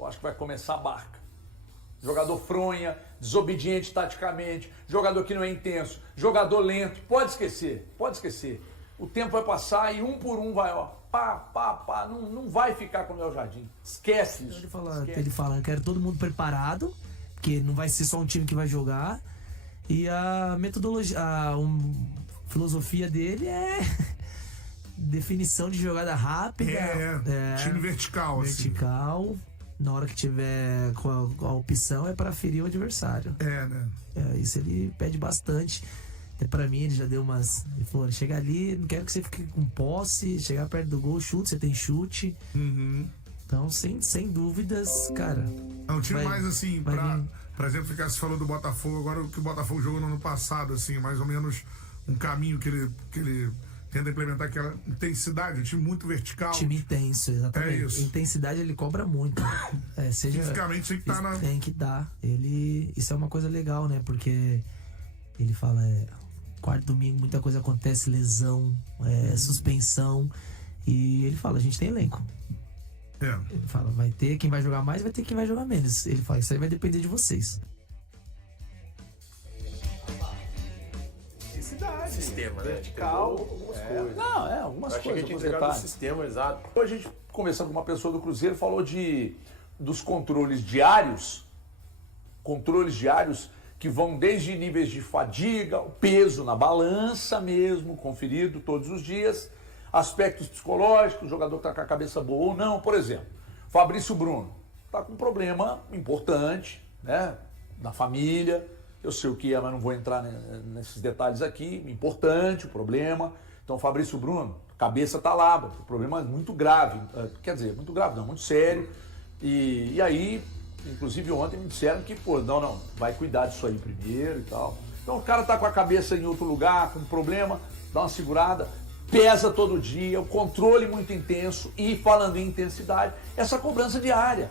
Eu acho que vai começar a barca. Jogador fronha, desobediente taticamente, jogador que não é intenso, jogador lento. Pode esquecer, pode esquecer. O tempo vai passar e um por um vai, ó, pá. Não vai ficar com o Léo Jardim. Esquece isso. Ele fala, eu quero todo mundo preparado, porque não vai ser só um time que vai jogar. E a metodologia, filosofia dele é definição de jogada rápida. Time vertical. Vertical. Na hora que tiver com a opção é para ferir o adversário. Né? Isso ele pede bastante. Até pra mim ele já deu umas... Ele falou, chega ali, não quero que você fique com posse, chegar perto do gol, chute, você tem chute. Então, sem dúvidas, cara... É um time mais assim, por exemplo, você falou do Botafogo, agora o que o Botafogo jogou no ano passado, assim, mais ou menos um caminho que ele tenta implementar aquela intensidade, um time muito vertical. Time intenso, exatamente. É isso. Intensidade ele cobra muito. Fisicamente tem que estar na... Tem que dar. Isso é uma coisa legal, né? Porque ele fala, quarto domingo muita coisa acontece, lesão, suspensão. E ele fala, a gente tem elenco. Ele fala, vai ter quem vai jogar mais, vai ter quem vai jogar menos. Ele fala, isso aí vai depender de vocês. Sistema, né? Vertical, algumas coisas. Não, algumas Eu achei coisas. que a gente entregado o sistema, exato. Hoje a gente, conversando com uma pessoa do Cruzeiro, falou dos controles diários que vão desde níveis de fadiga, o peso na balança mesmo, conferido todos os dias, aspectos psicológicos, o jogador está com a cabeça boa ou não. Por exemplo, Fabrício Bruno está com um problema importante, né, na família. Eu sei o que é, mas não vou entrar nesses detalhes aqui. Importante o problema. Então, Fabrício Bruno, cabeça está lá, o problema é muito grave. Quer dizer, muito grave não, muito sério. E aí, inclusive ontem me disseram que, não, vai cuidar disso aí primeiro e tal. Então o cara está com a cabeça em outro lugar, com um problema, dá uma segurada, pesa todo dia, o controle muito intenso e, falando em intensidade, essa cobrança diária.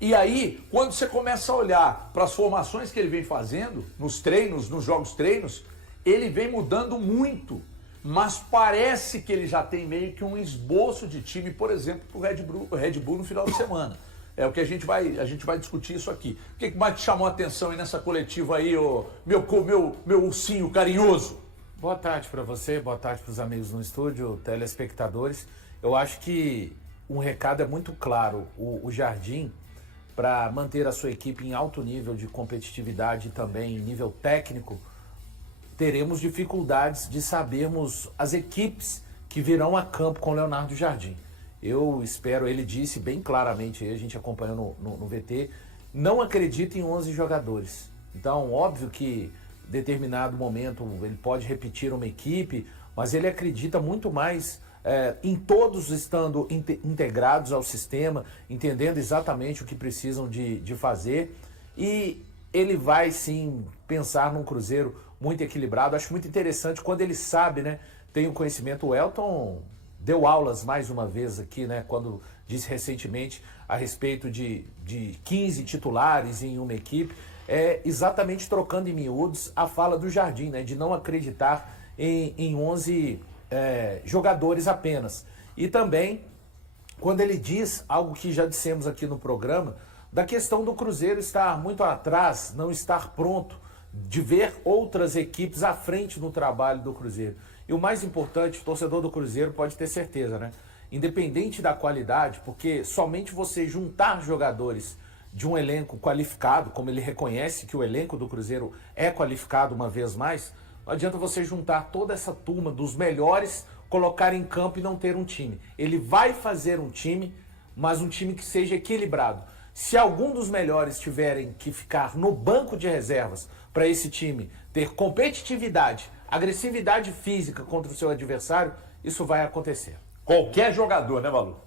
E aí, quando você começa a olhar para as formações que ele vem fazendo, nos treinos, nos jogos treinos, ele vem mudando muito, mas parece que ele já tem meio que um esboço de time, por exemplo, para o Red Bull no final de semana. É o que a gente vai discutir isso aqui. O que mais te chamou a atenção aí nessa coletiva aí, meu ursinho carinhoso? Boa tarde para você, boa tarde para os amigos no estúdio, telespectadores. Eu acho que um recado é muito claro. O Jardim, para manter a sua equipe em alto nível de competitividade e também em nível técnico, teremos dificuldades de sabermos as equipes que virão a campo com Leonardo Jardim. Eu espero, ele disse bem claramente, a gente acompanhou no VT, não acredita em 11 jogadores. Então, óbvio que determinado momento ele pode repetir uma equipe, mas ele acredita muito mais em todos estando integrados ao sistema, entendendo exatamente o que precisam de fazer, e ele vai sim pensar num Cruzeiro muito equilibrado. Acho muito interessante quando ele sabe, né, tem o conhecimento. O Elton deu aulas mais uma vez aqui, né, quando disse recentemente a respeito de 15 titulares em uma equipe, exatamente trocando em miúdos a fala do Jardim, né, de não acreditar em 11 jogadores apenas. E também quando ele diz algo que já dissemos aqui no programa, da questão do Cruzeiro estar muito atrás, não estar pronto, de ver outras equipes à frente no trabalho do Cruzeiro. E o mais importante, o torcedor do Cruzeiro pode ter certeza, né? Independente da qualidade, porque somente você juntar jogadores de um elenco qualificado, como ele reconhece que o elenco do Cruzeiro é qualificado uma vez mais, não adianta você juntar toda essa turma dos melhores, colocar em campo e não ter um time. Ele vai fazer um time, mas um time que seja equilibrado. Se algum dos melhores tiverem que ficar no banco de reservas para esse time ter competitividade, agressividade física contra o seu adversário, isso vai acontecer. Qualquer jogador, né, Balu?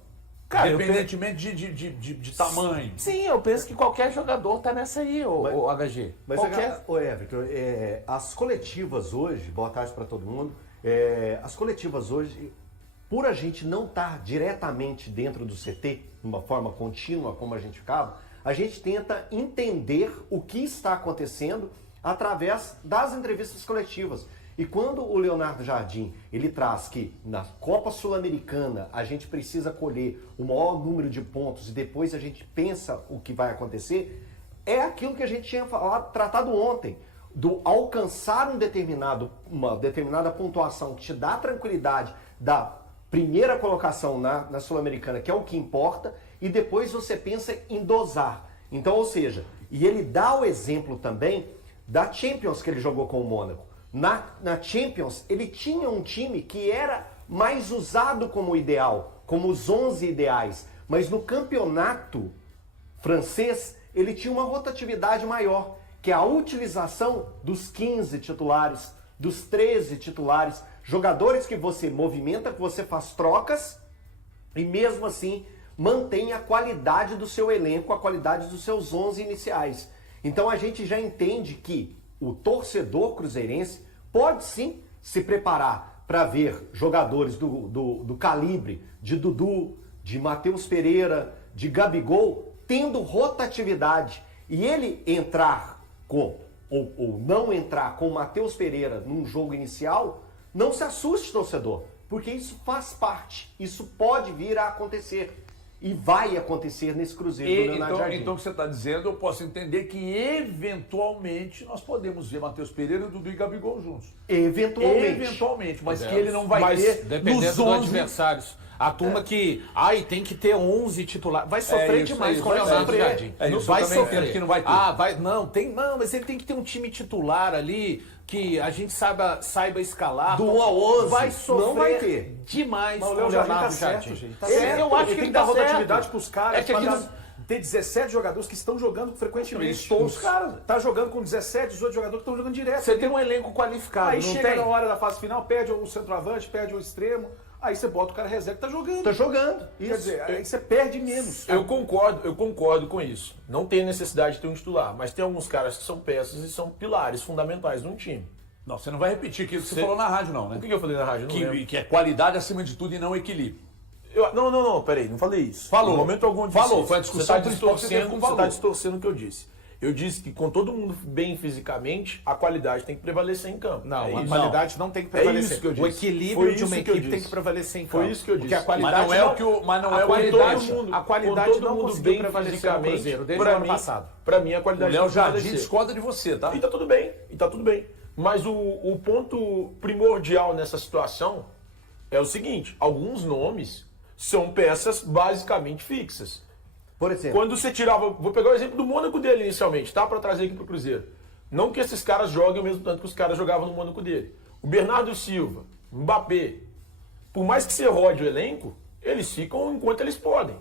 Cara, independentemente de tamanho. Sim, eu penso que qualquer jogador tá nessa aí, o HG. Mas, qualquer... Everton, as coletivas hoje, boa tarde para todo mundo, as coletivas hoje, por a gente não estar diretamente dentro do CT, de uma forma contínua como a gente ficava, a gente tenta entender o que está acontecendo através das entrevistas coletivas. E quando o Leonardo Jardim, ele traz que na Copa Sul-Americana a gente precisa colher o maior número de pontos e depois a gente pensa o que vai acontecer, é aquilo que a gente tinha tratado ontem, do alcançar uma determinada pontuação que te dá tranquilidade da primeira colocação na Sul-Americana, que é o que importa, e depois você pensa em dosar. Então, ou seja, e ele dá o exemplo também da Champions que ele jogou com o Mônaco. Na Champions, ele tinha um time que era mais usado como ideal, como os 11 ideais. Mas no campeonato francês, ele tinha uma rotatividade maior, que é a utilização dos 15 titulares, dos 13 titulares, jogadores que você movimenta, que você faz trocas e mesmo assim mantém a qualidade do seu elenco, a qualidade dos seus 11 iniciais. Então a gente já entende que o torcedor cruzeirense pode sim se preparar para ver jogadores do calibre de Dudu, de Matheus Pereira, de Gabigol, tendo rotatividade. E ele entrar com, ou não entrar com o Matheus Pereira num jogo inicial, não se assuste, torcedor, porque isso faz parte, isso pode vir a acontecer. E vai acontecer nesse Cruzeiro do Leonardo Jardim. Então o que você está dizendo, eu posso entender que eventualmente nós podemos ver Matheus Pereira, Dudu e Gabigol juntos. Eventualmente, mas que ele não vai ter dependendo nos dos 11... adversários. A turma que, tem que ter 11 titulares, vai sofrer demais com o Leonardo Jardim. Vai sofrer, que não vai ter. Não, mas ele tem que ter um time titular ali, que a gente saiba escalar. Do 1 ao 11, vai sofrer não vai ter. demais Mas o com o Leonardo Leonardo tá Jardim. certo, gente. Tá Eu certo. acho que tem que dar tá rotatividade certo. pros caras. É que aqui Tem 17 jogadores que estão jogando frequentemente. Isso, todos os caras. Tá jogando com 17, 18 jogadores que estão jogando direto. Você tem um elenco qualificado, Aí não chega tem? na hora da fase final, perde o centroavante, perde o extremo. Aí você bota o cara reserva que tá jogando. Tá jogando. Quer dizer, aí você perde menos. Eu concordo com isso. Não tem necessidade de ter um titular, mas tem alguns caras que são peças e são pilares fundamentais num time. Não, você não vai repetir aquilo que você falou na rádio, não, né? O que eu falei na rádio? Eu não lembro. Que é qualidade acima de tudo e não equilíbrio. Não, peraí, não falei isso. Falou. Em momento algum eu disse Falou, isso. foi a discussão Você tá principal que você teve com o distorcendo, Valor. distorcendo o que eu disse. Eu disse que com todo mundo bem fisicamente, a qualidade tem que prevalecer em campo. Não, É a isso. qualidade não tem que É prevalecer. isso que eu O disse. equilíbrio Foi de uma isso que eu equipe tem disse. que prevalecer em campo. Foi isso que eu disse. Porque a qualidade Mas não é o que o- mas não é o qualidade, todo a qualidade não conseguiu bem prevalecer no fisicamente. Cruzeiro desde o Pra ano mim- passado. Pra mim, a O qualidade Léo tem que Jardim prevalecer. discorda de você, tá? E tá tudo bem, Mas o ponto primordial nessa situação é o seguinte: alguns nomes são peças basicamente fixas. Por exemplo, Quando você tirava... Vou pegar o exemplo do Mônaco dele inicialmente, tá? Pra trazer aqui pro Cruzeiro. Não que esses caras joguem o mesmo tanto que os caras jogavam no Mônaco dele. O Bernardo Silva, Mbappé, por mais que você rode o elenco, eles ficam enquanto eles podem.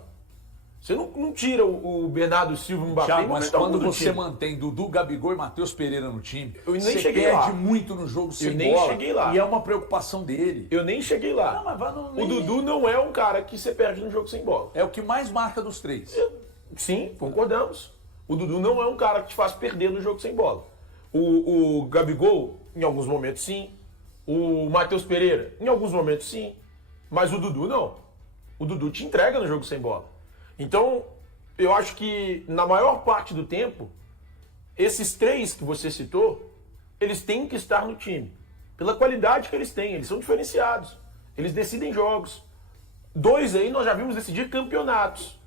Você não tira o Bernardo Silva e o Mbappé. Thiago, em mas momento algum quando do você time. mantém Dudu, Gabigol e Matheus Pereira no time, Eu nem você cheguei perde lá. muito no jogo sem nem bola. cheguei lá. E é uma preocupação dele. Eu nem cheguei lá. Não, mas vai no- O Dudu não é um cara que você perde no jogo sem bola. É o que mais marca dos três. Sim, concordamos. O Dudu não é um cara que te faz perder no jogo sem bola. O Gabigol, em alguns momentos, sim. O Matheus Pereira, em alguns momentos, sim. Mas o Dudu, não. O Dudu te entrega no jogo sem bola. Então, eu acho que, na maior parte do tempo, esses três que você citou, eles têm que estar no time. Pela qualidade que eles têm. Eles são diferenciados. Eles decidem jogos. Dois aí nós já vimos decidir campeonatos.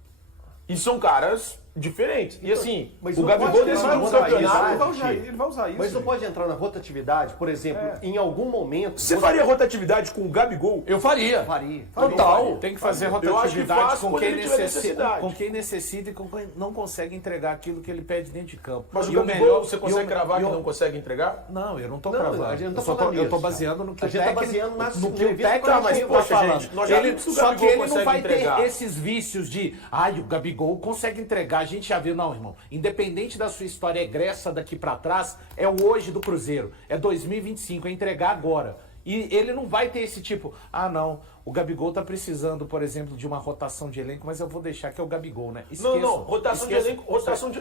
E são caras diferentes. E assim, mas o não Gabigol pode decidiu levar um em conta campeonato. isso, Ele vai usar isso. mas não pode entrar na rotatividade, por exemplo, em algum momento. Você faria rotatividade com o Gabigol? Eu faria. Faria. Total. Tem que fazer Eu acho que rotatividade faz com quando quem ele tiver necessita, necessidade. com quem necessita e com quem não consegue entregar aquilo que ele pede dentro de campo. Mas E o Gabigol, melhor- você e consegue o- cravar e que o- não consegue entregar? Não, eu não tô Não, cravando. a gente não tá Eu só falando eu tô isso, baseando no que A o gente tá técnico, baseando no que o na técnico Tá, mas, tá poxa, falando. gente, nós já Ele, vimos que o só que Gabigol ele não consegue vai entregar. ter esses vícios de o Gabigol consegue entregar. A gente já viu, não, irmão. Independente da sua história egressa daqui pra trás, é o hoje do Cruzeiro. É 2025, é entregar agora. E ele não vai ter esse tipo, não, O Gabigol tá precisando, por exemplo, de uma rotação de elenco, mas eu vou deixar que é o Gabigol, né? Não, rotação de elenco,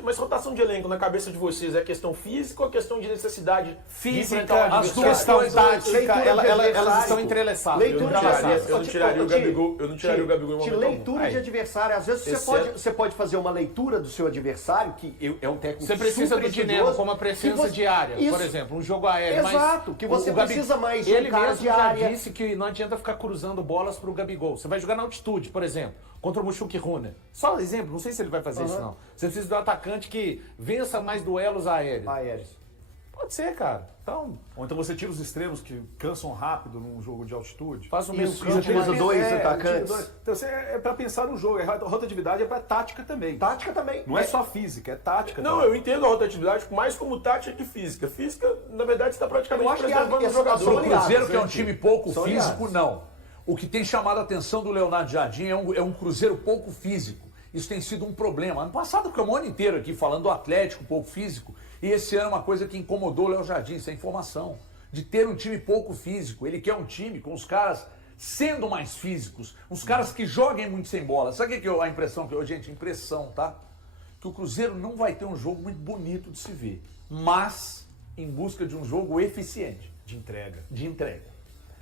mas rotação de elenco na cabeça de vocês é questão física ou é questão de necessidade de física, enfrentar o as adversário? questão tática, leitura de elas adversário. estão entrelaçadas. Leitura de adversário. Eu não tiraria o Gabigol, eu não tiraria o Gabigol em momento algum. Leitura de adversário. Às vezes você pode fazer uma leitura do seu adversário, que é um técnico Você precisa super do dinheiro estudioso, como a presença diária, Isso. por exemplo, um jogo aéreo. Exato, mas que você o Gabi- precisa mais de um Ele cara mesmo de já área. disse que não adianta ficar cruzando bolas pro Gabigol. Você vai jogar na altitude, por exemplo, contra o Mushuki Rune. Só exemplo, não sei se ele vai fazer isso não. Você precisa de um atacante que vença mais duelos aéreos. Pode ser, cara. Então, Ou então você tira os extremos que cansam rápido num jogo de altitude. faz o meio Isso, campo. utiliza mas- dois tira atacantes. dois. Então é pra pensar no jogo. A rotatividade é pra tática também. Tática também. Não é só física, é tática. Não, também. eu entendo a rotatividade mais como tática que física. Física, na verdade, está praticamente Eu acho que preservando o essa jogador. são O Cruzeiro, aliados, que é um né, time Tio? pouco São físico, aliados. não. O que tem chamado a atenção do Leonardo Jardim é um Cruzeiro pouco físico. Isso tem sido um problema. Ano passado, ficamos o ano inteiro aqui falando do Atlético pouco físico. E esse ano, uma coisa que incomodou o Léo Jardim, isso é informação. De ter um time pouco físico. Ele quer um time com os caras sendo mais físicos. Uns caras que joguem muito sem bola. Sabe o que é a impressão que eu... Gente, impressão, tá? Que o Cruzeiro não vai ter um jogo muito bonito de se ver. Mas em busca de um jogo eficiente. De entrega. De entrega.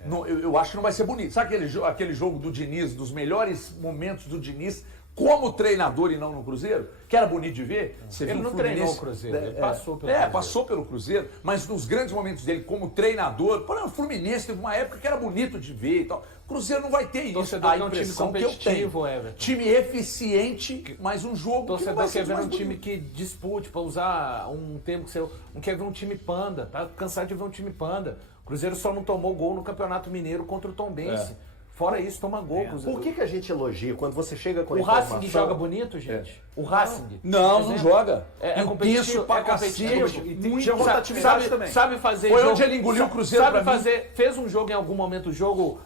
Não, eu acho que não vai ser bonito. Sabe aquele jogo do Diniz, dos melhores momentos do Diniz como treinador e não no Cruzeiro? Que era bonito de ver? Você Ele viu não Fluminense- treinou o Cruzeiro, ele passou pelo Cruzeiro. passou pelo Cruzeiro, mas nos grandes momentos dele como treinador, por exemplo, o Fluminense teve uma época que era bonito de ver e tal. O Cruzeiro não vai ter isso. Torcedor A quer um time impressão que eu competitivo, tenho. Everton. Time eficiente, mas um jogo que não Torcedor vai ser quer ver mais um time bonito. que dispute, pra usar um termo que você não quer ver um time panda, tá cansado de ver um time panda. O Cruzeiro só não tomou gol no Campeonato Mineiro contra o Tombense. Fora isso, toma gol, Cruzeiro. Por que a gente elogia quando você chega com a O informação? Racing joga bonito, gente? O Racing. Não joga. É Intenso competitivo, pra é competitivo. cacete. E tem- Muito. tinha rotatividade também. Sabe fazer Foi jogo, onde ele engoliu o Cruzeiro sabe pra mim. fazer, fez um jogo em algum momento, jogo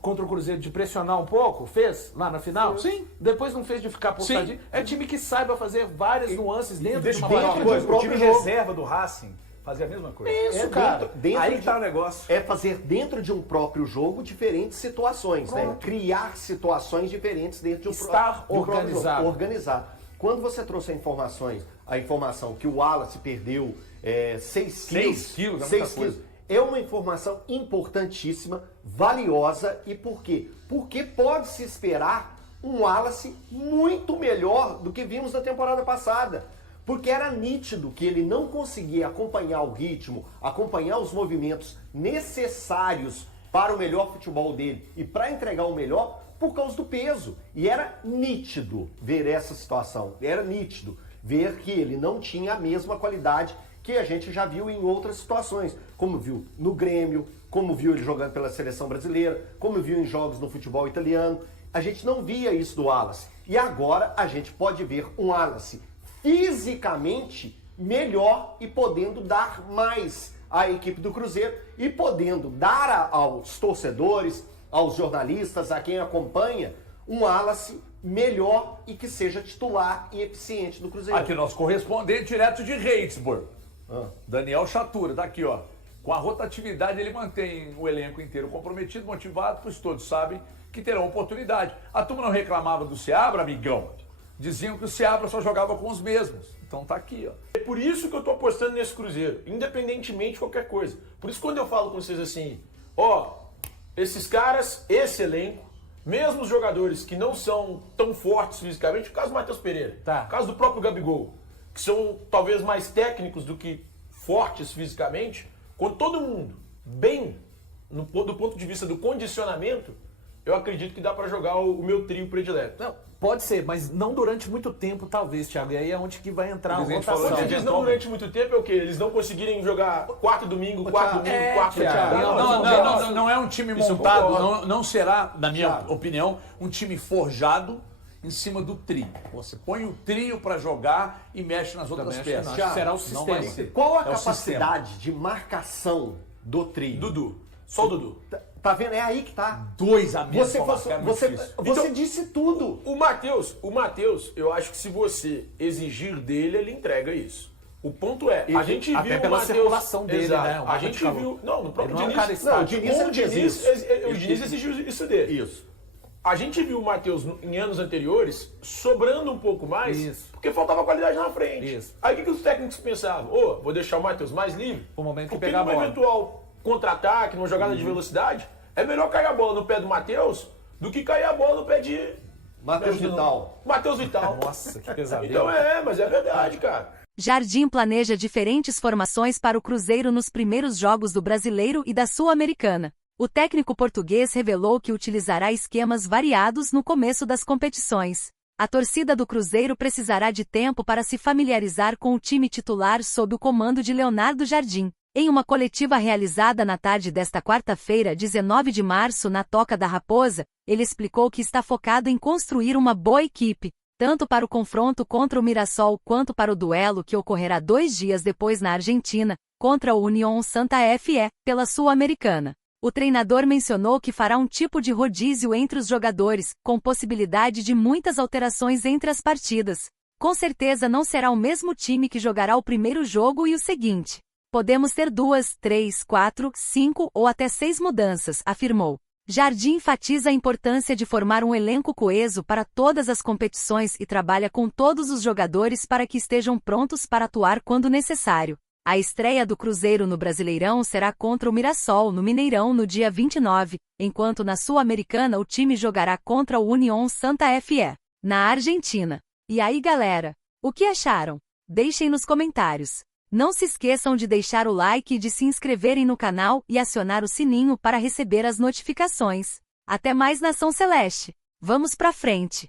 contra o Cruzeiro de pressionar um pouco? Fez? Lá na final? Sim. Depois não fez de ficar postadinho? É time que saiba fazer várias nuances dentro de Deixa uma eu falar uma partida. coisa, o time próprio jogo. reserva do Racing fazia a mesma coisa. Isso, cara. Aí que tá o negócio. É fazer dentro de um próprio jogo diferentes situações, né? Criar situações diferentes dentro de um, Estar de um próprio organizado. jogo. Organizar. Quando você trouxe a informação que o Wallace perdeu 6 quilos. 6 quilos, é muita 6 coisa. quilos. É uma informação importantíssima, valiosa. E por quê? Porque pode-se esperar um Wallace muito melhor do que vimos na temporada passada. Porque era nítido que ele não conseguia acompanhar o ritmo, acompanhar os movimentos necessários para o melhor futebol dele e para entregar o melhor por causa do peso. E era nítido ver essa situação, era nítido ver que ele não tinha a mesma qualidade que a gente já viu em outras situações, como viu no Grêmio, como viu ele jogando pela seleção brasileira, como viu em jogos no futebol italiano. A gente não via isso do Wallace. E agora a gente pode ver um Wallace fisicamente melhor e podendo dar mais à equipe do Cruzeiro e podendo dar aos torcedores, aos jornalistas, a quem acompanha, um Wallace melhor e que seja titular e eficiente do Cruzeiro. Aqui, nosso correspondente direto de Reidsburg, Daniel Chatura, tá aqui, ó. Com a rotatividade, ele mantém o elenco inteiro comprometido, motivado, pois todos sabem que terão oportunidade. A turma não reclamava do Seabra, amigão. Diziam que o Seabra só jogava com os mesmos. Então tá aqui, ó. É por isso que eu tô apostando nesse Cruzeiro, independentemente de qualquer coisa. Por isso quando eu falo com vocês assim, ó, esses caras, esse elenco, mesmo os jogadores que não são tão fortes fisicamente, o caso do Matheus Pereira, Tá. o caso do próprio Gabigol, que são talvez mais técnicos do que fortes fisicamente, quando todo mundo bem do ponto de vista do condicionamento, eu acredito que dá pra jogar o meu trio predileto. Não, pode ser, mas não durante muito tempo, talvez, Thiago. E aí é onde que vai entrar a Presidente falou rotação. Quando você diz não durante muito tempo, é o quê? Eles não conseguirem jogar quarto domingo, quarto domingo, quarto Thiago. domingo. Não é um time Isso eu montado, concordo. não será, na minha opinião, um time forjado em cima do trio. Você põe o trio pra jogar e mexe nas outras Também acho que peças. não. Acho que será o Não vai sistema. ser. Qual a É o capacidade de marcação do trio? Dudu. Só o Dudu. Tá vendo? É aí que tá. Dois amigos Você, pra marcar é muito difícil. você Então- disse tudo. O Matheus, eu acho que se você exigir dele, ele entrega isso. O ponto é, a gente até viu pela o Matheus... circulação dele, Exato. né? O A Marcos gente falou. viu... Não, no próprio Ele não é um Diniz... cara estático. Não, o Diniz Com ele fez isso. o Diniz exigiu isso dele. Isso. A gente viu o Matheus em anos anteriores sobrando um pouco mais, Isso. porque faltava qualidade na frente. Isso. Aí o que os técnicos pensavam? Ô, vou deixar o Matheus mais livre. O momento que porque pegar a num bola. eventual contra-ataque, numa jogada de velocidade, é melhor cair a bola no pé do Matheus do que cair a bola no pé de... Matheus Vital. Matheus Vital. Nossa, que pesadelo. Então mas é verdade, cara. Jardim planeja diferentes formações para o Cruzeiro nos primeiros jogos do Brasileiro e da Sul-Americana. O técnico português revelou que utilizará esquemas variados no começo das competições. A torcida do Cruzeiro precisará de tempo para se familiarizar com o time titular sob o comando de Leonardo Jardim. Em uma coletiva realizada na tarde desta quarta-feira, 19 de março, na Toca da Raposa, ele explicou que está focado em construir uma boa equipe, tanto para o confronto contra o Mirassol quanto para o duelo que ocorrerá 2 dias depois na Argentina, contra o União Santa Fe, pela Sul-Americana. O treinador mencionou que fará um tipo de rodízio entre os jogadores, com possibilidade de muitas alterações entre as partidas. Com certeza não será o mesmo time que jogará o primeiro jogo e o seguinte. Podemos ter 2, 3, 4, 5 ou até 6 mudanças, afirmou. Jardim enfatiza a importância de formar um elenco coeso para todas as competições e trabalha com todos os jogadores para que estejam prontos para atuar quando necessário. A estreia do Cruzeiro no Brasileirão será contra o Mirassol no Mineirão no dia 29, enquanto na Sul-Americana o time jogará contra o União Santa Fe, na Argentina. E aí, galera, o que acharam? Deixem nos comentários. Não se esqueçam de deixar o like e de se inscreverem no canal e acionar o sininho para receber as notificações. Até mais, Nação Celeste! Vamos pra frente!